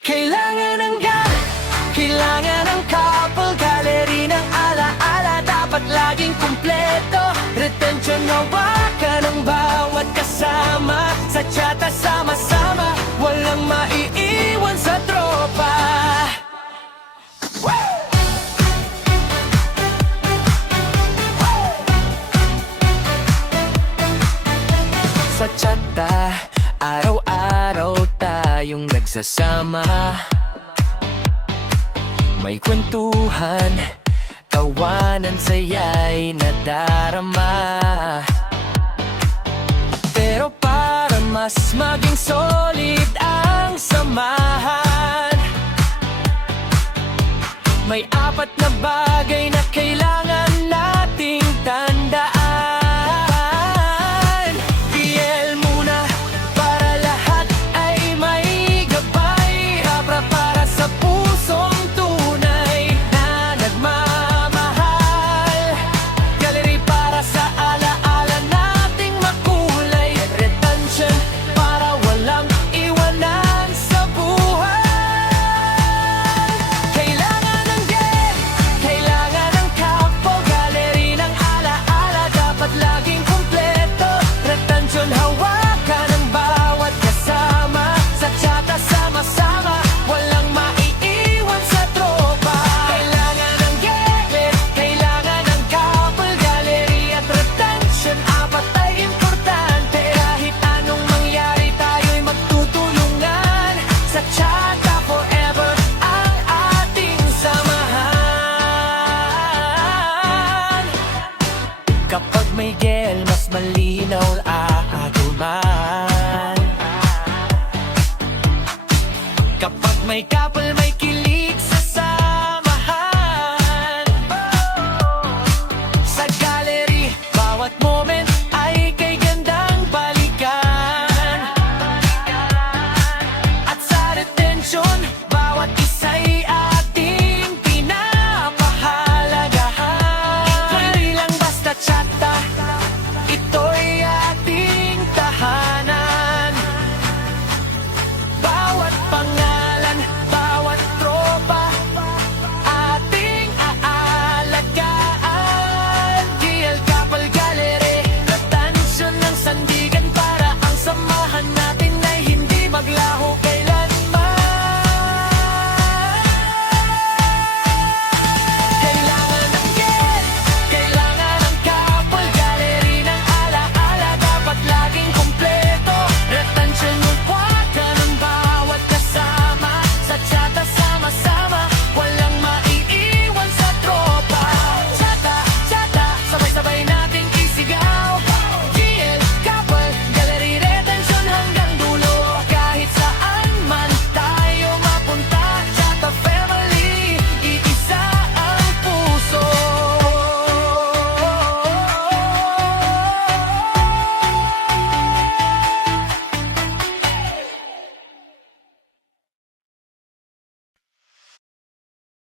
Kailangan ng couple gallery ng alaala. Dapat laging kumpleto. Retention, hawakan ng bawat kasama. Sa tsata sama-sama, walang maiiwan sa tropa. Sa tsata, araw-araw tayong nagsasama. May kwentuhan, tawanan, saya'y nadarama. Pero para mas maging solid ang samahan, may apat na bagay na kailangan nating tandaan. PL muna para lahat ay may gabay. Abra para sa pusong tunay na nagmamahal. Gallery para sa alaala nating makulay. Retention para walang iwanan sa buhay. Kailangan ng game, kailangan ng couple gallery ng alaala. Dapat laging kumpleto. Retention, hawakan ng bawat kasama. Sa tsata sama-sama, walang maiiwan sa tropa. Kailangan ng game, kailangan ng couple gallery at retention. Apat ay importante. Kahit anong mangyari, tayo'y magtutulungan. Sa tsata forever ang ating samahan. Kapag may gel, mas malinaw aaguman. Kapag may couple, may kilig sa samahan. Sa gallery, bawat moment ay kay gandang balikan. At sa retention, bawat isa'y ating pinapahalagahan. Hindi lang basta tsata, ito'y ating tahanan. Bawat pangalan, bawat tropa, ating aalagaan. GL Couple Gallery, retention ng sandigan para ang samahan natin ay hindi maglaho.